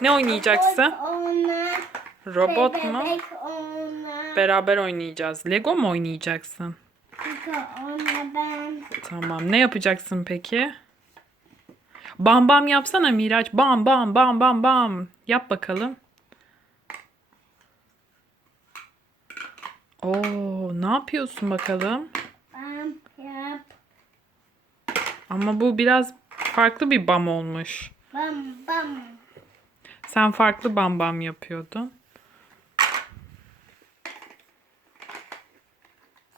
Ne oynayacaksın? Robot mu? Bebek. Beraber oynayacağız. Lego mu oynayacaksın? Ona ben. Tamam. Ne yapacaksın peki? Bam bam yapsana Miraç. Bam bam bam bam bam. Yap bakalım. Oo, ne yapıyorsun bakalım? Bam yap. Ama bu biraz farklı bir bam olmuş. Bam bam. Sen farklı bam bam yapıyordun.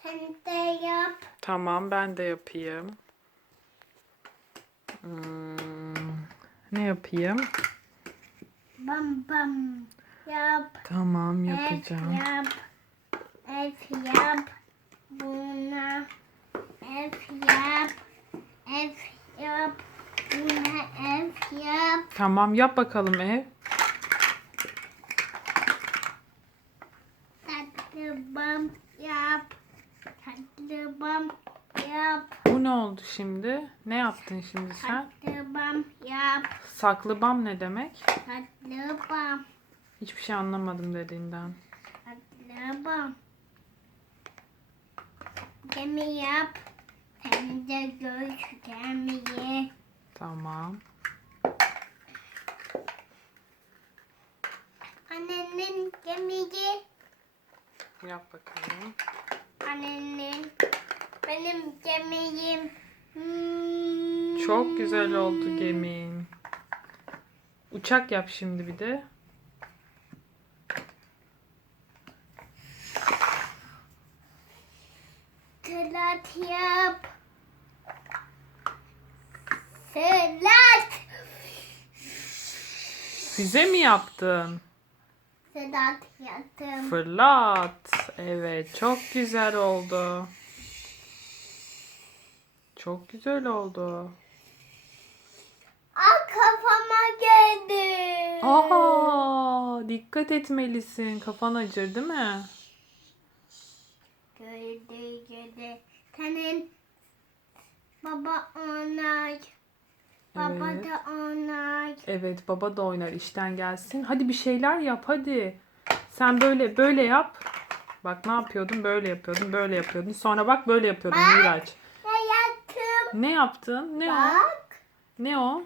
Sen de yap. Tamam ben de yapayım. Hmm, ne yapayım? Bam bam. Yap. Tamam yapacağım. yap. F yap. Buna. F yap. F yap. Buna F yap. Tamam yap bakalım ev. Tatlı bam yap. Tatlı bam yap. Bu ne oldu şimdi? Ne yaptın şimdi sen? Tatlı bam yap. Saklı bam ne demek? Tatlı bam. Hiçbir şey anlamadım dediğinden. Tatlı bam. Gemi yap. De göz gemiyi. Tamam. Annenin gemiyi. Yap bakalım. Annenin. Benim gemiyim. Hmm. Çok güzel oldu gemin. Uçak yap şimdi bir de. Salat yap. Salat. Füze mi yaptın? Salat yaptım. Fırlat. Evet, çok güzel oldu. Çok güzel oldu. Aa kafama geldi. Aa, dikkat etmelisin. Kafan acır değil mi? Gördü gördü. Senin baba onay. Baba Evet. da onay. Evet, baba da oynar işten gelsin. Hadi bir şeyler yap hadi. Sen böyle böyle yap. Bak ne yapıyordun? Böyle yapıyordun, böyle yapıyordun. Sonra bak böyle yapıyordun Bak. Miraç. Ne yaptım? Ne yaptın? Ne o? Bak. Ne o?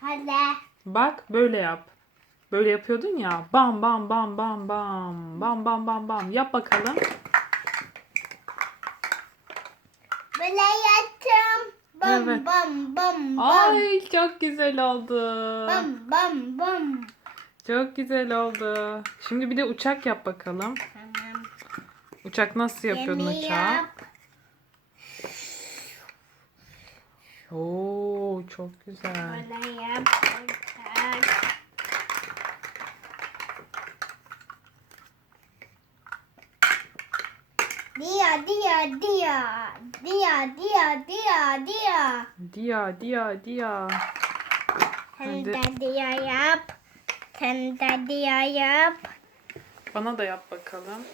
Kale. Bak böyle yap. Böyle yapıyordun ya. Bam bam bam bam bam. Bam bam bam bam. Yap bakalım. Böyle yaptım. Bam Evet. bam bam bam. Ay çok güzel oldu. Bam bam bam. Çok güzel oldu. Şimdi bir de uçak yap bakalım. Tamam. Uçak nasıl yapıyordun Gemi uçağı? yap. Oo çok güzel. Böyle yap. uçak. Dia dia dia dia dia dia dia. Dia dia dia. Sen Hadi. de dia yap. Sen de dia yap. Bana da yap bakalım.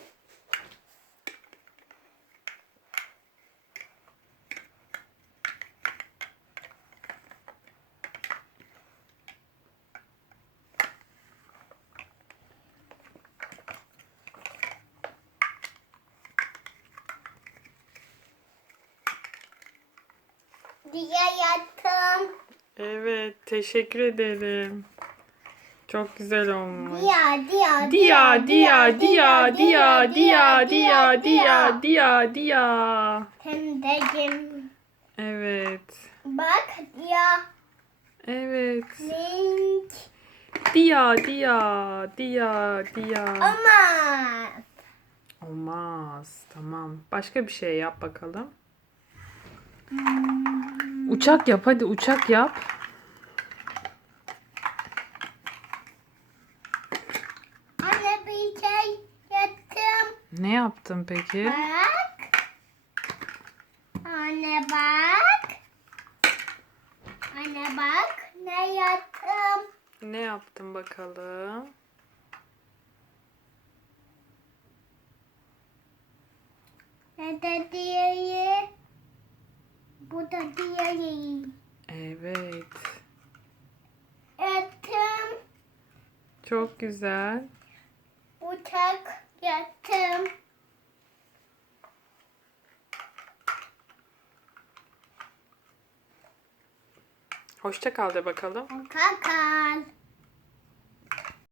Dia yaptım. Evet teşekkür ederim. Çok güzel olmuş. Dia dia dia dia dia dia dia dia dia. Sen de gem. Evet. Bak dia. Evet. Link. Dia dia dia dia. Ama. Olmaz. Tamam. Başka bir şey yap bakalım. Uçak yap hadi uçak yap. Anne bir şey yaptım. Ne yaptın peki? Bak. Anne bak. Anne bak. Ne yaptım? Ne yaptın bakalım? Ne de diğeri? Bu da diğeri. Evet. Yaptım. Çok güzel. Uçak yattım. Hoşça kal de bakalım. Kakal.